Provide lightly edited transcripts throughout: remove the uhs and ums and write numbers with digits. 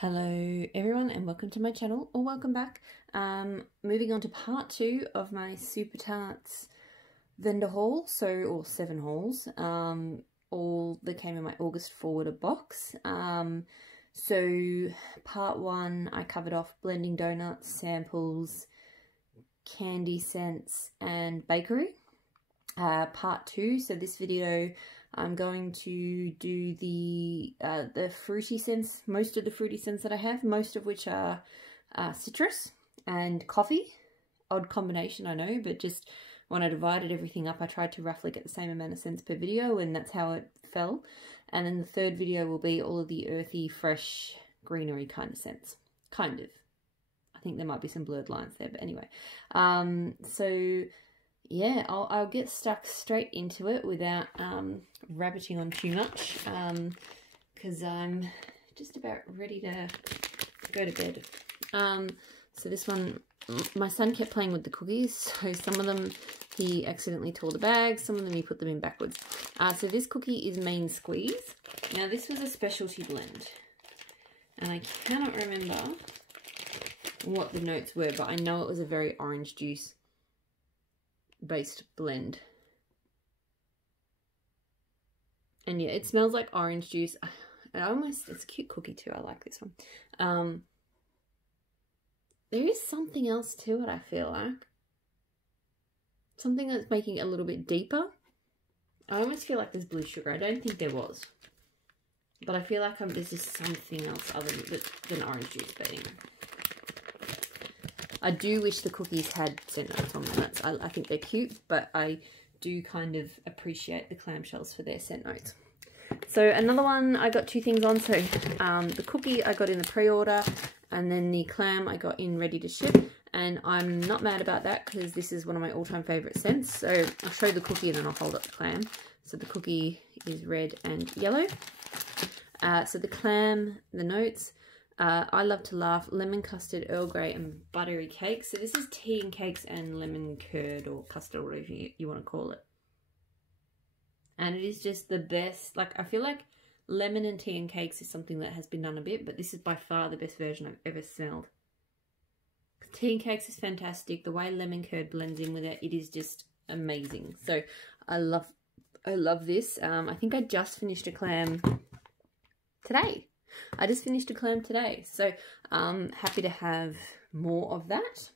Hello everyone and welcome to my channel, or welcome back. Moving on to part 2 of my Super Tarts vendor haul, or 7 hauls, all that came in my August forwarder box. So part 1 I covered off blending donuts, samples, candy scents and bakery. Part 2, so this video I'm going to do the fruity scents, most of the fruity scents that I have, most of which are citrus and coffee. Odd combination, I know, but just when I divided everything up, I tried to roughly get the same amount of scents per video, and that's how it fell. And then the third video will be all of the earthy, fresh, greenery kind of scents. Kind of. I think there might be some blurred lines there, but anyway. So yeah, I'll get stuck straight into it without rabbiting on too much, because I'm just about ready to go to bed. So this one, my son kept playing with the cookies, so some of them he accidentally tore the bag, some of them he put them in backwards. So this cookie is Mean Squeeze. Now this was a specialty blend, and I cannot remember what the notes were, but I know it was a very orange juice based blend. And yeah, it smells like orange juice. It's a cute cookie too. I like this one. There is something else to it, I feel like. Something that's making it a little bit deeper. I almost feel like there's blue sugar. I don't think there was. But I feel like there's just something else other than orange juice. But anyway. I do wish the cookies had scent notes on them. I think they're cute, but I do kind of appreciate the clamshells for their scent notes. So another one, I got 2 things on. So the cookie I got in the pre-order, and then the clam I got in ready to ship. And I'm not mad about that because this is one of my all-time favourite scents. So I'll show the cookie and then I'll hold up the clam. So the cookie is red and yellow. So the clam, the notes. I love to laugh, lemon custard, Earl Grey and buttery cakes. So this is tea and cakes and lemon curd or custard or whatever you want to call it. And it is just the best. Like, I feel like lemon and tea and cakes is something that has been done a bit, but this is by far the best version I've ever smelled. Tea and cakes is fantastic. The way lemon curd blends in with it, it is just amazing. So I love this. I think I just finished a clam today. I just finished a clam today, so happy to have more of that.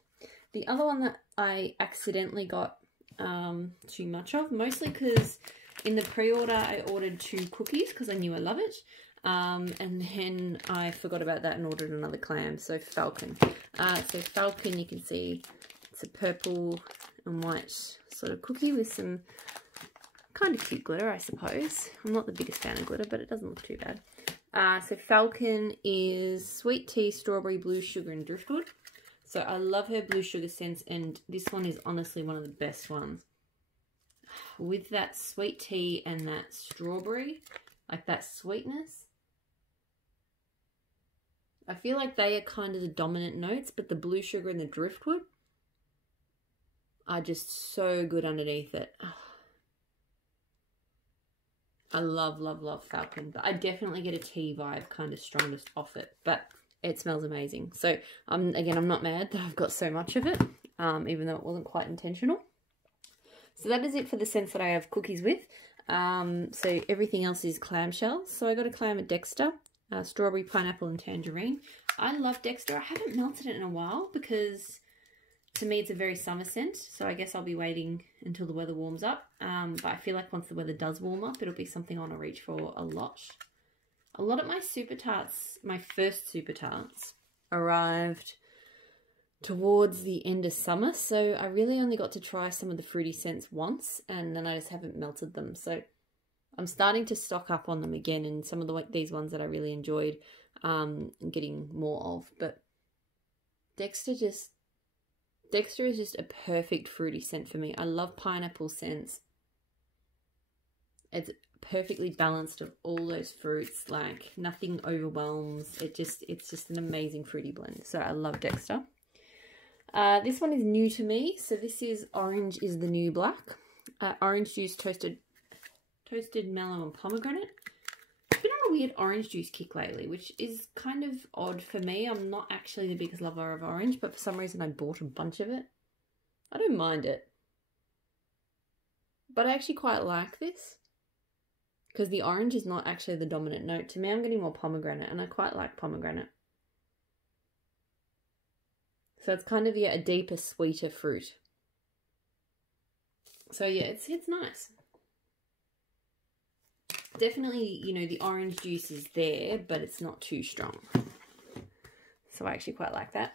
The other one that I accidentally got too much of, mostly because in the pre-order I ordered 2 cookies because I knew I love it, and then I forgot about that and ordered another clam, so Falcon. So Falcon, you can see it's a purple and white sort of cookie with some kind of cute glitter, I suppose. I'm not the biggest fan of glitter, but it doesn't look too bad. So Falcon is sweet tea, strawberry, blue sugar and driftwood. So I love her blue sugar scents, and this one is honestly one of the best ones. With that sweet tea and that strawberry, like that sweetness. I feel like they are kind of the dominant notes, but the blue sugar and the driftwood are just so good underneath it. I love, love, love Falcon, but I definitely get a tea vibe kind of strongest off it, but it smells amazing. So, again, I'm not mad that I've got so much of it, even though it wasn't quite intentional. So that is it for the scents that I have cookies with. So everything else is clamshells. So I got a clam at Dexter, strawberry, pineapple and tangerine. I love Dexter. I haven't melted it in a while because to me, it's a very summer scent, so I guess I'll be waiting until the weather warms up. But I feel like once the weather does warm up, it'll be something I want to reach for a lot. A lot of my Super Tarts, my first Super Tarts, arrived towards the end of summer, so I really only got to try some of the fruity scents once, and then I just haven't melted them. So I'm starting to stock up on them again, and some of these ones that I really enjoyed getting more of. But Dexter is just a perfect fruity scent for me. I love pineapple scents. It's perfectly balanced of all those fruits, like nothing overwhelms. It's just an amazing fruity blend. So I love Dexter. This one is new to me. So this is Orange is the New Black. Orange juice, toasted mellow and pomegranate. It's been on a weird orange juice kick lately, which is kind of odd for me. I'm not actually the biggest lover of orange, but for some reason I bought a bunch of it. I don't mind it. But I actually quite like this. Because the orange is not actually the dominant note. To me, I'm getting more pomegranate, and I quite like pomegranate. So it's kind of, yeah, a deeper, sweeter fruit. So yeah, it's nice. Definitely, you know, the orange juice is there, but it's not too strong. So I actually quite like that.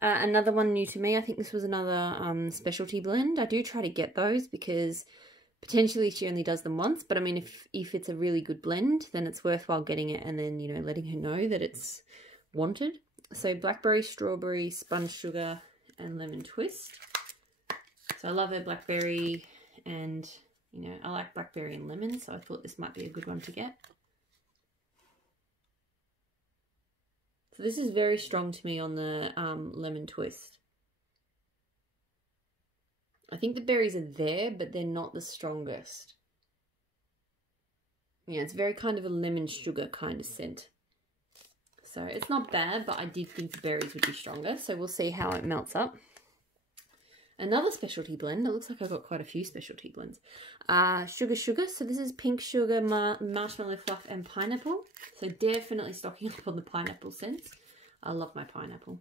Another one new to me, I think this was another specialty blend. I do try to get those because potentially she only does them once. But I mean, if it's a really good blend, then it's worthwhile getting it and then, you know, letting her know that it's wanted. So blackberry, strawberry, sponge sugar, and lemon twist. So I love her blackberry and, you know, I like blackberry and lemon, so I thought this might be a good one to get. So this is very strong to me on the lemon twist. I think the berries are there, but they're not the strongest. Yeah, it's very kind of a lemon sugar kind of scent. So it's not bad, but I did think the berries would be stronger. So we'll see how it melts up. Another specialty blend. It looks like I've got quite a few specialty blends. Sugar. So this is pink sugar, marshmallow fluff, and pineapple. So definitely stocking up on the pineapple scents. I love my pineapple.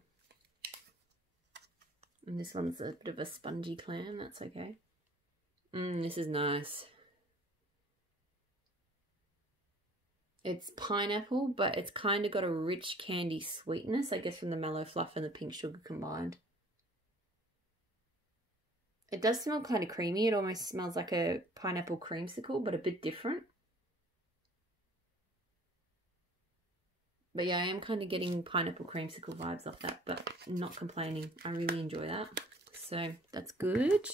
And this one's a bit of a spongy clam. That's okay. This is nice. It's pineapple, but it's kind of got a rich candy sweetness, I guess, from the mallow fluff and the pink sugar combined. It does smell kind of creamy. It almost smells like a pineapple creamsicle, but a bit different. But yeah, I am kind of getting pineapple creamsicle vibes off that, but not complaining. I really enjoy that. So that's good.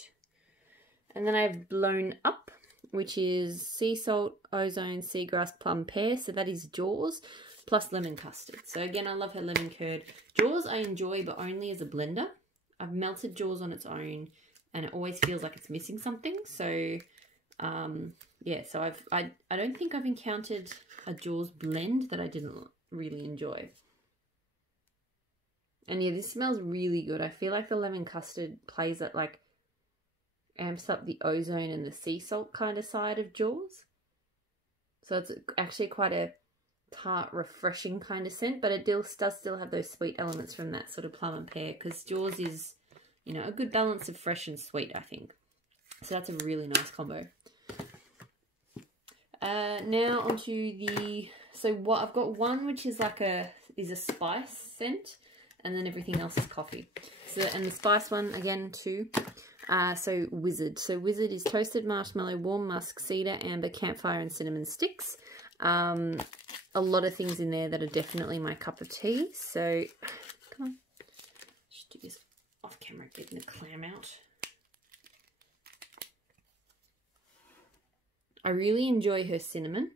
And then I have Blown Up, which is sea salt, ozone, seagrass, plum, pear. So that is Jaws plus lemon custard. So again, I love her lemon curd. Jaws I enjoy, but only as a blender. I've melted Jaws on its own, and it always feels like it's missing something. So yeah, so I don't think I've encountered a Jaws blend that I didn't really enjoy. And yeah, this smells really good. I feel like the lemon custard plays it, like amps up the ozone and the sea salt kind of side of Jaws. So it's actually quite a tart, refreshing kind of scent, but it does still have those sweet elements from that sort of plum and pear, because Jaws is, you know, a good balance of fresh and sweet, I think. So that's a really nice combo. Now onto the, so what I've got one which is like a spice scent, and then everything else is coffee. So, and the spice one again too. So Wizard. So Wizard is toasted marshmallow, warm musk, cedar, amber, campfire, and cinnamon sticks. A lot of things in there that are definitely my cup of tea. So come on, just do this off camera, getting the clam out. I really enjoy her cinnamon,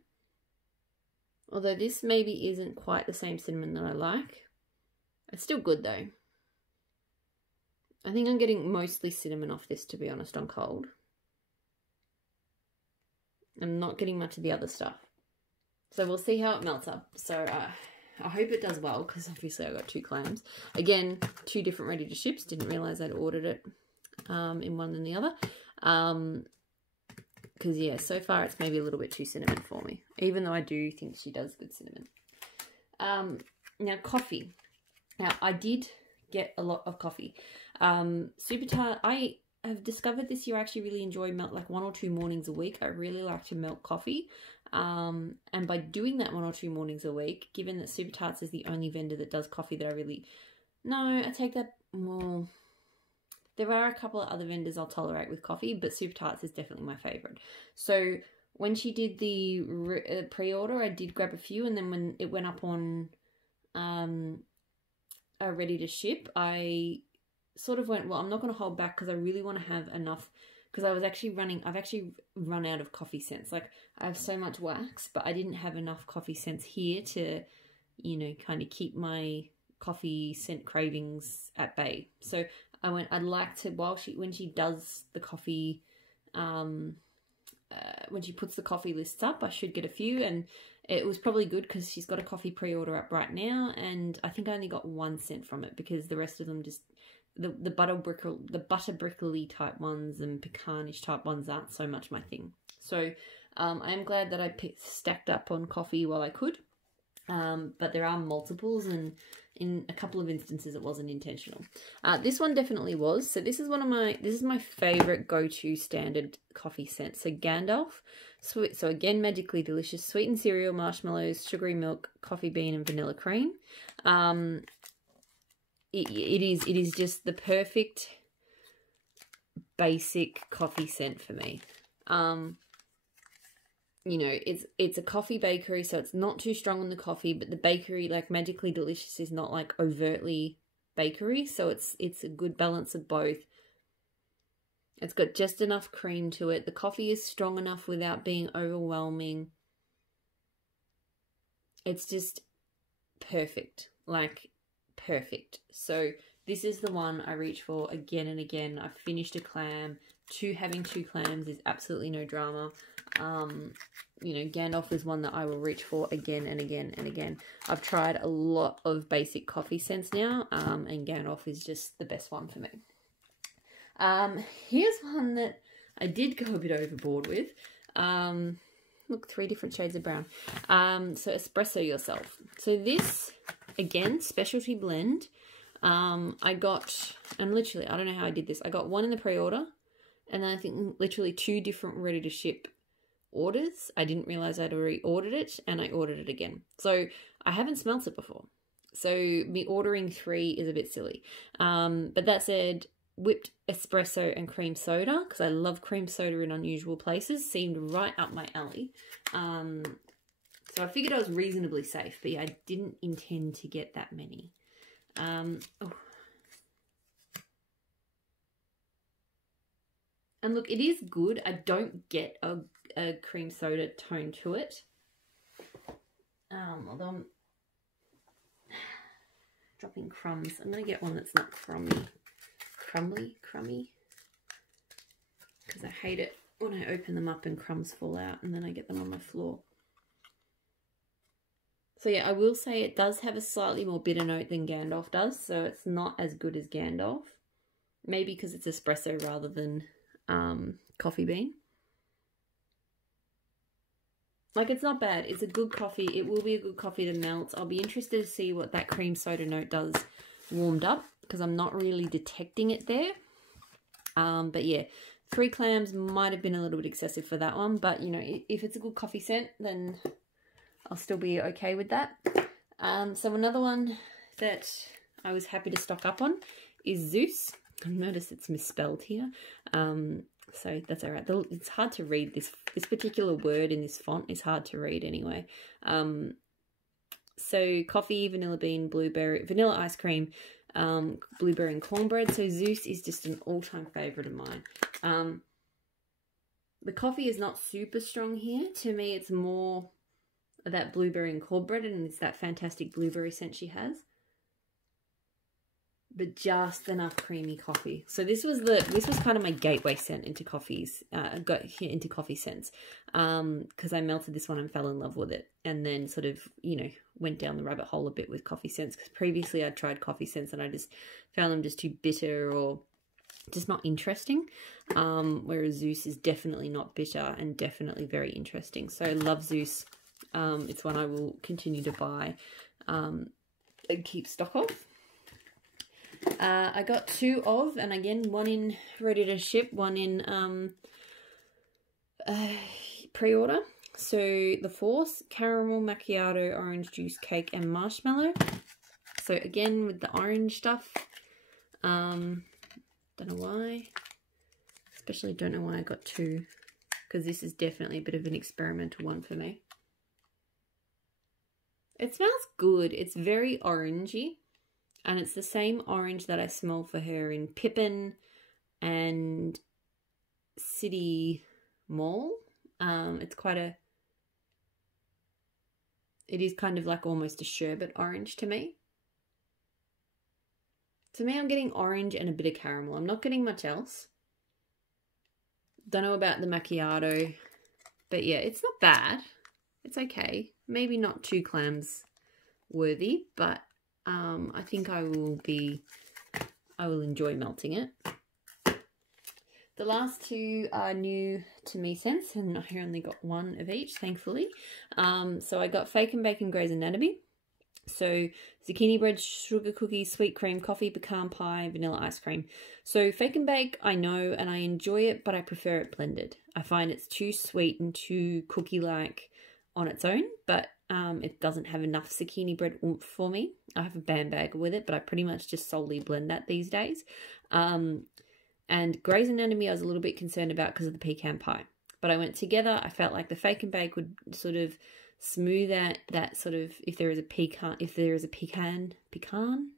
although this maybe isn't quite the same cinnamon that I like. It's still good though. I think I'm getting mostly cinnamon off this, to be honest, on cold. I'm not getting much of the other stuff. So we'll see how it melts up. So I hope it does well, because obviously I got 2 clams. Again, 2 different ready to ships. Didn't realise I'd ordered it in one than the other. Because yeah, so far it's maybe a little bit too cinnamon for me, even though I do think she does good cinnamon. Now coffee. Now I did get a lot of coffee. Super Tart, I have discovered this year I actually really enjoy like 1 or 2 mornings a week. I really like to melt coffee. And by doing that 1 or 2 mornings a week, given that Super Tarts is the only vendor that does coffee that I really, no, I take that more. There are a couple of other vendors I'll tolerate with coffee, but Super Tarts is definitely my favourite. So when she did the pre-order, I did grab a few, and then when it went up on ready to ship, I sort of went, well, I'm not going to hold back because I really want to have enough, because I've actually run out of coffee scents. Like, I have so much wax, but I didn't have enough coffee scents here to, you know, kind of keep my coffee scent cravings at bay. So I went, I'd like to, when she does the coffee, when she puts the coffee lists up, I should get a few. And It was probably good because she's got a coffee pre-order up right now, and I think I only got 1 cent from it because the rest of them just the butter brickly type ones and pecanish type ones aren't so much my thing. So I am glad that I stacked up on coffee while I could, but there are multiples, and in a couple of instances it wasn't intentional. This one definitely was. So this is my favorite go-to standard coffee scent. So Gandalf, sweet. So again, magically delicious, sweetened cereal, marshmallows, sugary milk, coffee bean, and vanilla cream. It is just the perfect basic coffee scent for me. You know, it's a coffee bakery, so it's not too strong on the coffee, but the bakery, like Magically Delicious, is not like overtly bakery, so it's a good balance of both. It's got just enough cream to it. The coffee is strong enough without being overwhelming. It's just perfect, like perfect. So this is the one I reach for again and again. I've finished a clam. Having 2 clams is absolutely no drama. You know, Gandalf is one that I will reach for again and again and again. I've tried a lot of basic coffee scents now, and Gandalf is just the best one for me. Here's one that I did go a bit overboard with. Look, 3 different shades of brown. So Espresso Yourself. So this, again, specialty blend. I got, and literally, I don't know how I did this. I got 1 in the pre-order, and then I think literally 2 different ready-to-ship orders. I didn't realize I'd already ordered it, and I ordered it again. So I haven't smelt it before. So me ordering 3 is a bit silly. But that said, whipped espresso and cream soda, because I love cream soda in unusual places, seemed right up my alley. So I figured I was reasonably safe, but yeah, I didn't intend to get that many. Oh. And look, it is good. I don't get a cream soda tone to it. Although I'm dropping crumbs. I'm going to get one that's not crummy. Crummy. Because I hate it when I open them up and crumbs fall out and then I get them on my floor. So yeah, I will say it does have a slightly more bitter note than Gandalf does. So it's not as good as Gandalf. Maybe because it's espresso rather than coffee bean. Like, it's not bad. It's a good coffee. It will be a good coffee that melts. I'll be interested to see what that cream soda note does warmed up, because I'm not really detecting it there. But yeah, 3 clams might have been a little bit excessive for that one. But, you know, if it's a good coffee scent, then I'll still be okay with that. So another one that I was happy to stock up on is Zeus. Notice it's misspelled here. So that's all right. It's hard to read. This particular word in this font is hard to read anyway. So coffee, vanilla bean, blueberry, vanilla ice cream, blueberry and cornbread. So Zeus is just an all-time favorite of mine. The coffee is not super strong here. To me, it's more of that blueberry and cornbread, and it's that fantastic blueberry scent she has. But just enough creamy coffee. So this was kind of my gateway scent into coffees. Got here into coffee scents, because I melted this one and fell in love with it, and then sort of, you know, went down the rabbit hole a bit with coffee scents, because previously I'd tried coffee scents and I just found them just too bitter or just not interesting. Whereas Zeus is definitely not bitter and definitely very interesting. So I love Zeus. It's one I will continue to buy and keep stock of. I got 2 of, and again, 1 in ready to ship, 1 in pre-order. So the Force, caramel macchiato, orange juice cake, and marshmallow. So again, with the orange stuff, don't know why. Especially don't know why I got 2, because this is definitely a bit of an experimental one for me. It smells good. It's very orangey. And it's the same orange that I smell for her in Pippin and City Mall. It's quite a... It is kind of like almost a sherbet orange to me. To me, I'm getting orange and a bit of caramel. I'm not getting much else. Don't know about the macchiato. But yeah, it's not bad. It's okay. maybe not 2 clams worthy, but I think I will enjoy melting it. The last 2 are new to me since, and I only got 1 of each, thankfully. So I got Fake and Bake and Grey's Anatomy. So zucchini bread, sugar cookies, sweet cream, coffee, pecan pie, vanilla ice cream. So Fake and Bake, I know and I enjoy it, but I prefer it blended. I find it's too sweet and too cookie-like on its own, but it doesn't have enough zucchini bread oomph for me. I have a band bag with it, but I pretty much just solely blend that these days. And Grey's Anatomy I was a little bit concerned about because of the pecan pie. But I went together. I felt like the Fake and Bake would sort of smooth out that sort of, if there is a pecan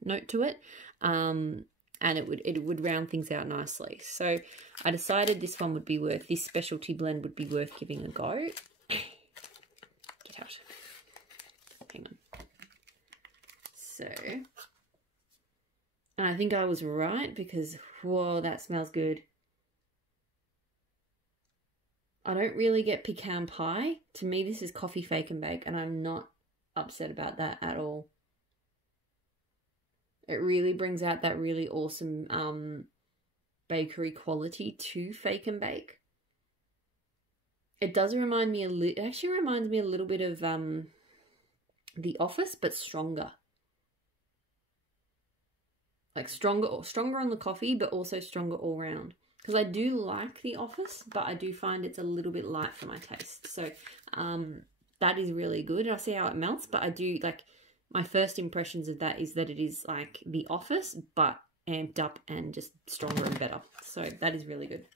note to it. And it would round things out nicely. So I decided this specialty blend would be worth giving a go. Get out. Hang on. So, and I think I was right because, whoa, that smells good. I don't really get pecan pie. To me, this is coffee Fake and Bake, and I'm not upset about that at all. It really brings out that really awesome bakery quality to Fake and Bake. It does remind me it actually reminds me a little bit of The Office, but stronger. Like stronger on the coffee, but also stronger all round. Because I do like The Office, but I do find it's a little bit light for my taste. So that is really good. I'll see how it melts, but I do like, my first impressions of that is that it is like The Office, but amped up and just stronger and better. So that is really good.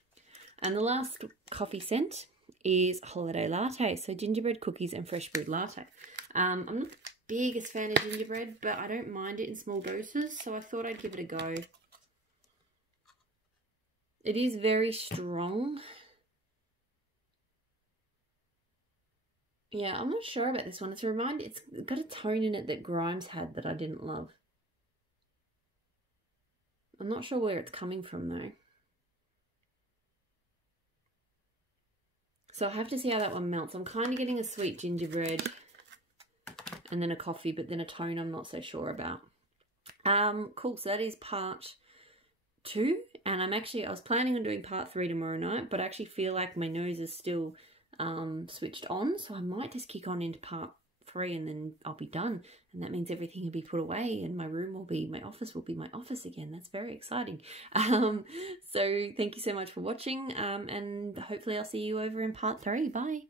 And the last coffee scent is Holiday Latte. So gingerbread cookies and fresh brewed latte. I'm not the biggest fan of gingerbread, but I don't mind it in small doses, so I thought I'd give it a go. It is very strong. Yeah, I'm not sure about this one. It's got a tone in it that Grimes had that I didn't love. I'm not sure where it's coming from though. So I have to see how that one melts. I'm kind of getting a sweet gingerbread and then a coffee, but then a tone I'm not so sure about. Cool, so that is part 2, and I was planning on doing part 3 tomorrow night, but I actually feel like my nose is still switched on, so I might just kick on into part 3 and then I'll be done, and that means everything will be put away and my office will be my office again. That's very exciting. So thank you so much for watching, and hopefully I'll see you over in part 3. Bye.